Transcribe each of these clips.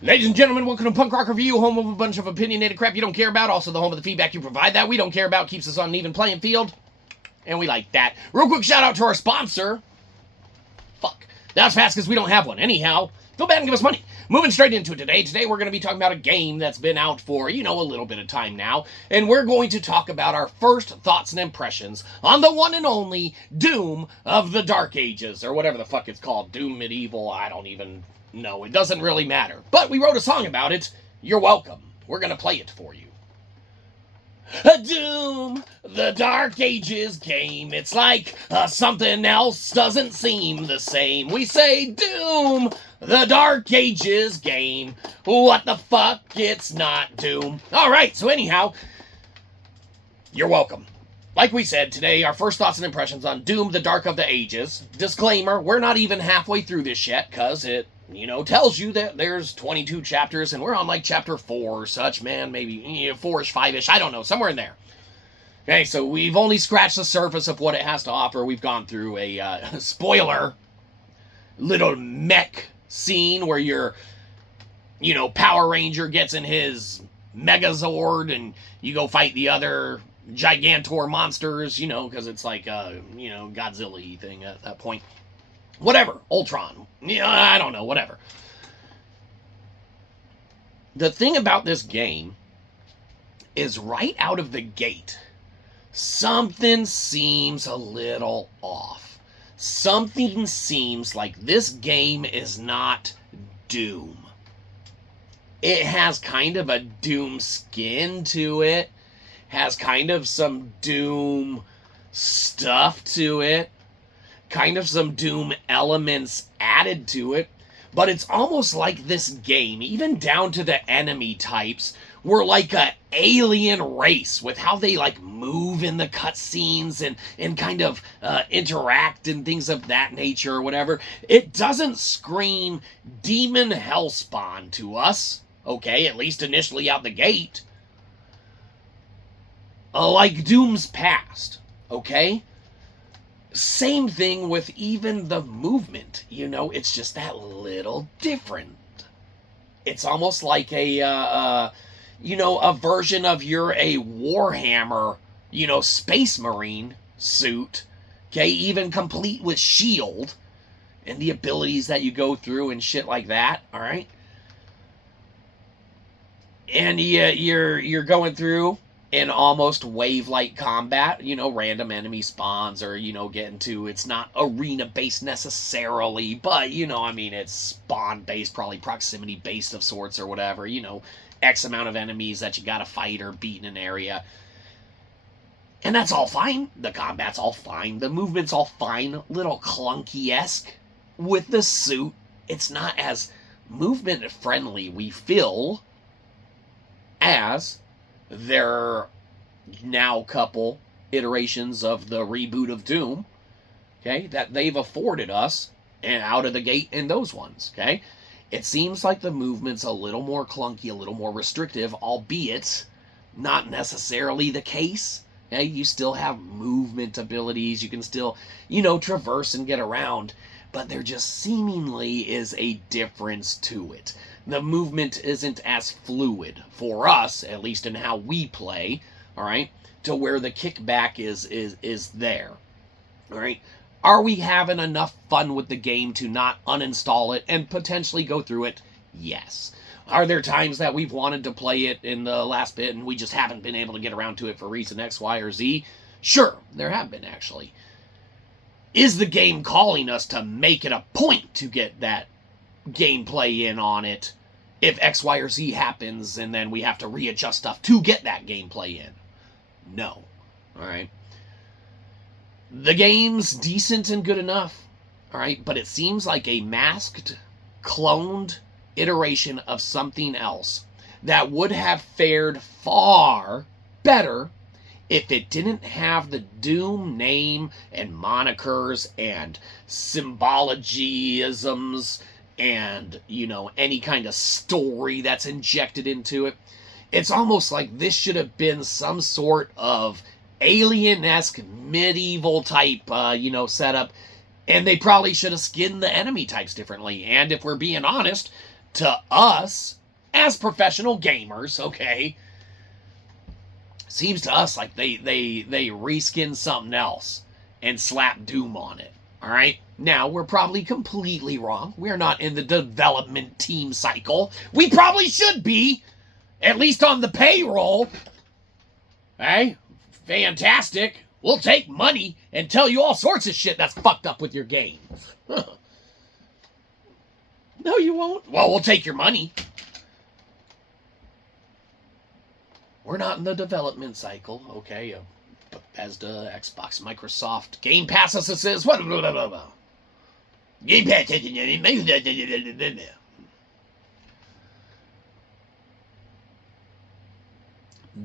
Ladies and gentlemen, welcome to Punk Rock Review, home of a bunch of opinionated crap you don't care about, also the home of the feedback you provide that we don't care about, keeps us on an even playing field, and we like that. Real quick shout out to our sponsor. Fuck. That's fast because we don't have one. Anyhow, feel bad and give us money. Moving straight into it today. Today we're going to be talking about a game that's been out for, a little bit of time now, and we're going to talk about our first thoughts and impressions on the one and only Doom of the Dark Ages, or whatever the fuck it's called. Doom Medieval, I don't even... No, it doesn't really matter. But we wrote a song about it. You're welcome. We're going to play it for you. A Doom, the Dark Ages game. It's like something else doesn't seem the same. We say Doom, the Dark Ages game. What the fuck? It's not Doom. Alright, so anyhow, you're welcome. Like we said, today, our first thoughts and impressions on Doom, the Dark of the Ages. Disclaimer, we're not even halfway through this yet, because it, tells you that there's 22 chapters, and we're on, like, chapter 4 or such, man, maybe 4-ish, 5-ish, I don't know, somewhere in there. Okay, so we've only scratched the surface of what it has to offer. We've gone through a, spoiler, little mech scene where your, Power Ranger gets in his Megazord, and you go fight the other Gigantor monsters, because it's like a, Godzilla-y thing at that point. Whatever. Ultron. I don't know. Whatever. The thing about this game is right out of the gate, something seems a little off. Something seems like this game is not Doom. It has kind of a Doom skin to it. Has kind of some Doom stuff to it. Kind of some Doom elements added to it, but it's almost like this game, even down to the enemy types, were like a alien race with how they like move in the cutscenes and kind of interact and things of that nature or whatever. It doesn't scream Demon Hellspawn to us, okay, at least initially out the gate, like Doom's past, okay? Same thing with even the movement, it's just that little different. It's almost like a version of you're a Warhammer, Space Marine suit, okay, even complete with shield, and the abilities that you go through and shit like that, alright? And you're going through in almost wave-like combat, random enemy spawns or, getting to, it's not arena-based necessarily, but, it's spawn-based, probably proximity-based of sorts or whatever, X amount of enemies that you gotta fight or beat in an area. And that's all fine. The combat's all fine. The movement's all fine. Little clunky-esque. With the suit, it's not as movement-friendly, we feel, as there now couple iterations of the reboot of Doom, okay, that they've afforded us and out of the gate in those ones, okay? It seems like the movement's a little more clunky, a little more restrictive, albeit not necessarily the case. Okay? You still have movement abilities, you can still, traverse and get around, but there just seemingly is a difference to it. The movement isn't as fluid for us, at least in how we play, all right, to where the kickback is there, all right? Are we having enough fun with the game to not uninstall it and potentially go through it? Yes. Are there times that we've wanted to play it in the last bit and we just haven't been able to get around to it for reason X, Y, or Z? Sure, there have been, actually. Is the game calling us to make it a point to get that gameplay in on it if X, Y, or Z happens and then we have to readjust stuff to get that gameplay in? No. Alright? The game's decent and good enough, alright? But it seems like a masked, cloned iteration of something else that would have fared far better if it didn't have the Doom name and monikers and symbology-isms and, any kind of story that's injected into it. It's almost like this should have been some sort of alien-esque medieval type, setup, and they probably should have skinned the enemy types differently. And if we're being honest, to us, as professional gamers, okay, seems to us like they reskin something else and slap Doom on it. All right? Now, we're probably completely wrong. We're not in the development team cycle. We probably should be, at least on the payroll. Hey, fantastic. We'll take money and tell you all sorts of shit that's fucked up with your game. No, you won't. Well, we'll take your money. We're not in the development cycle, okay? Bethesda, Xbox, Microsoft, Game Pass, says what? Game Pass.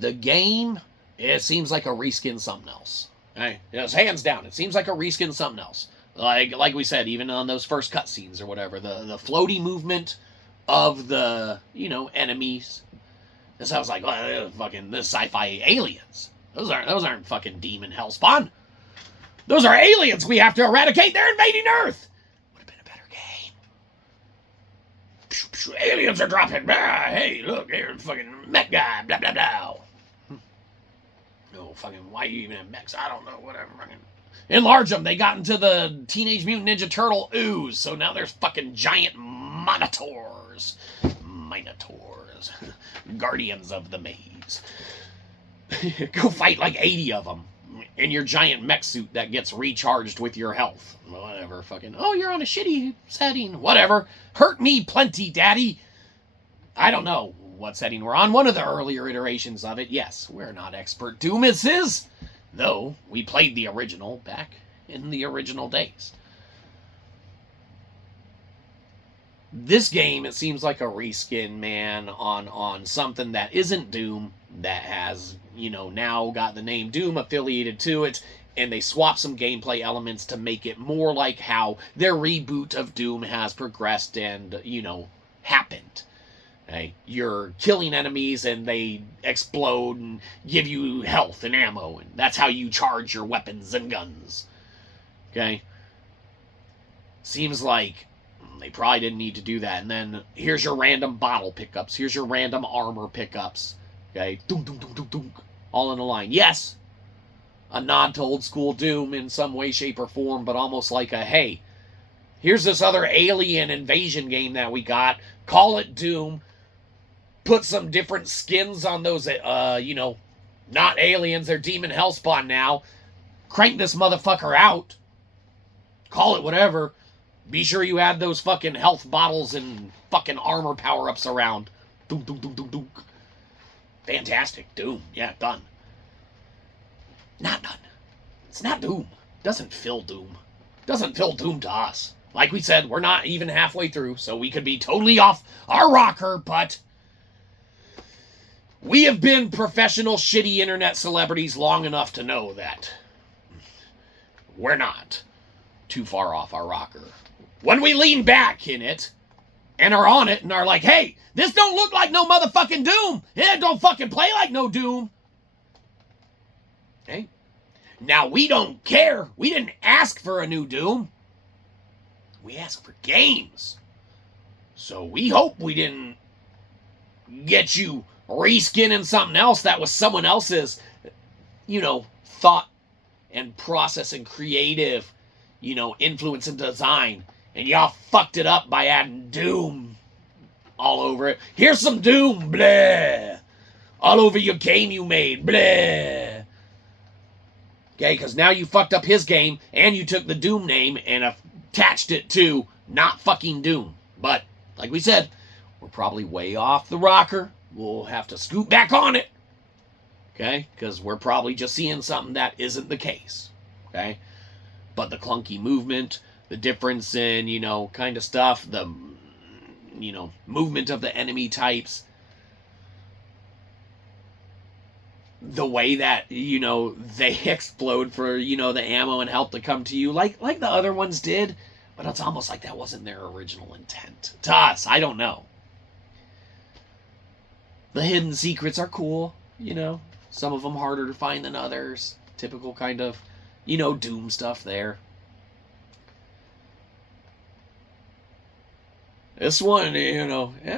The game, it seems like a reskin something else. Right? It's hands down. It seems like a reskin something else. Like we said, even on those first cutscenes or whatever, the floaty movement of the enemies. This sounds like fucking this sci-fi aliens. Those aren't fucking Demon Hellspawn. Those are aliens we have to eradicate. They're invading Earth. Would have been a better game. Aliens are dropping. Hey, look, here's fucking mech guy. Blah blah blah. Oh, fucking, why you even have mechs? I don't know. Whatever. Fucking enlarge them. They got into the Teenage Mutant Ninja Turtle ooze, so now there's fucking giant Minotaurs. Guardians of the Maze. Go fight like 80 of them in your giant mech suit that gets recharged with your health. Whatever, fucking, oh, you're on a shitty setting. Whatever. Hurt me plenty, daddy. I don't know what setting we're on. One of the earlier iterations of it. Yes, we're not expert Doomises, though we played the original back in the original days. This game, it seems like a reskin, man, on something that isn't Doom, that has, now got the name Doom affiliated to it, and they swap some gameplay elements to make it more like how their reboot of Doom has progressed and, happened. Okay? You're killing enemies and they explode and give you health and ammo, and that's how you charge your weapons and guns. Okay? Seems like they probably didn't need to do that. And then here's your random bottle pickups. Here's your random armor pickups. Okay? Dunk, dunk, dunk, dunk, dunk. All in a line. Yes, a nod to old school Doom in some way, shape, or form, but almost like a, hey, here's this other alien invasion game that we got. Call it Doom. Put some different skins on those, not aliens. They're Demon Hellspawn now. Crank this motherfucker out. Call it whatever. Be sure you add those fucking health bottles and fucking armor power-ups around. Dunk, dunk, dunk, dunk, dunk. Fantastic. Doom. Yeah, done. Not done. It's not Doom. Doesn't feel Doom. Doesn't feel Doom to us. Like we said, we're not even halfway through, so we could be totally off our rocker, but we have been professional shitty internet celebrities long enough to know that we're not too far off our rocker. When we lean back in it and are on it and are like, hey, this don't look like no motherfucking Doom. It don't fucking play like no Doom. Okay? Now, we don't care. We didn't ask for a new Doom. We asked for games. So we hope we didn't get you reskinning something else that was someone else's, thought and process and creative, influence and design. And y'all fucked it up by adding Doom all over it. Here's some Doom, bleh. All over your game you made, bleh. Okay, because now you fucked up his game, and you took the Doom name and attached it to not fucking Doom. But, like we said, we're probably way off the rocker. We'll have to scoot back on it. Okay, because we're probably just seeing something that isn't the case. Okay, but the clunky movement, the difference in, kind of stuff, the, movement of the enemy types, the way that, they explode for, the ammo and help to come to you, like the other ones did, but it's almost like that wasn't their original intent. To us, I don't know. The hidden secrets are cool, some of them harder to find than others. Typical kind of, Doom stuff there. This one,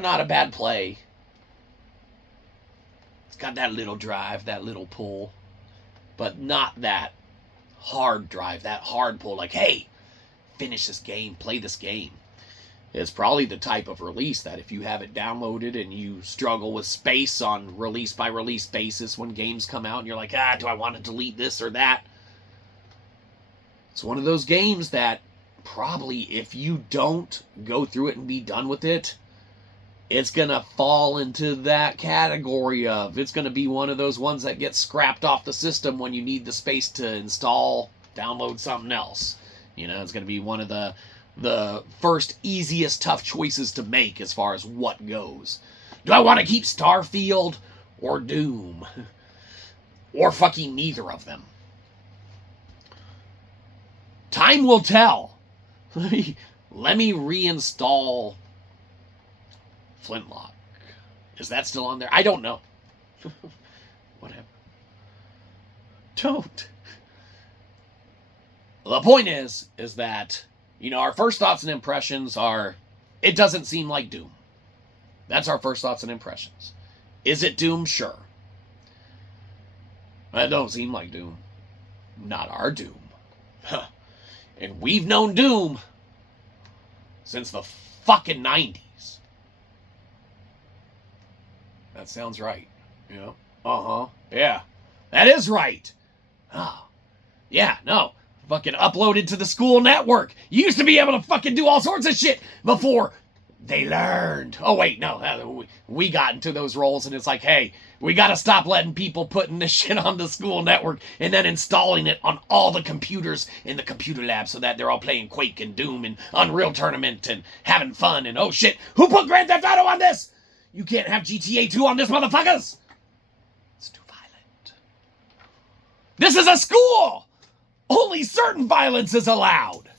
not a bad play. It's got that little drive, that little pull, but not that hard drive, that hard pull. Like, hey, finish this game, play this game. It's probably the type of release that if you have it downloaded and you struggle with space on release by release basis when games come out and you're like, do I want to delete this or that? It's one of those games that probably if you don't go through it and be done with it, it's going to fall into that category of, it's going to be one of those ones that gets scrapped off the system when you need the space to install, download something else. It's going to be one of the first easiest tough choices to make as far as what goes. Do I want to keep Starfield or Doom? Or fucking neither of them? Time will tell. Let me reinstall Flintlock. Is that still on there? I don't know. Whatever. Don't. The point is that, our first thoughts and impressions are, it doesn't seem like Doom. That's our first thoughts and impressions. Is it Doom? Sure. That don't seem like Doom. Not our Doom. Huh. And we've known Doom since the fucking 90s. That sounds right. Yeah. That is right. Oh. Yeah, no. Fucking uploaded to the school network. You used to be able to fucking do all sorts of shit before they learned. Oh, wait, no. We got into those roles, and it's like, hey, we got to stop letting people putting this shit on the school network and then installing it on all the computers in the computer lab so that they're all playing Quake and Doom and Unreal Tournament and having fun. And, oh, shit, who put Grand Theft Auto on this? You can't have GTA 2 on this, motherfuckers. It's too violent. This is a school. Only certain violence is allowed.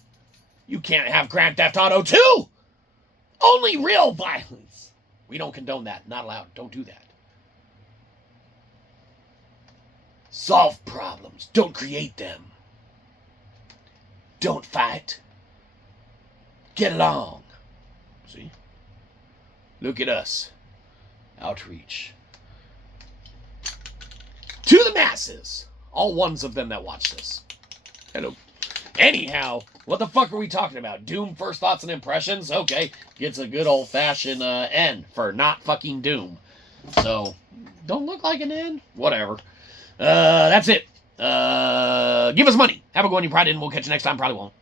You can't have Grand Theft Auto 2. Only real violence. We don't condone that. Not allowed. Don't do that. Solve problems. Don't create them. Don't fight. Get along. See? Look at us. Outreach. To the masses. All ones of them that watch this. Hello. Anyhow, what the fuck are we talking about? Doom first thoughts and impressions? Okay. Gets a good old-fashioned N for not fucking Doom. So, don't look like an N? Whatever. That's it. Give us money. Have a good one. You probably didn't. We'll catch you next time. Probably won't.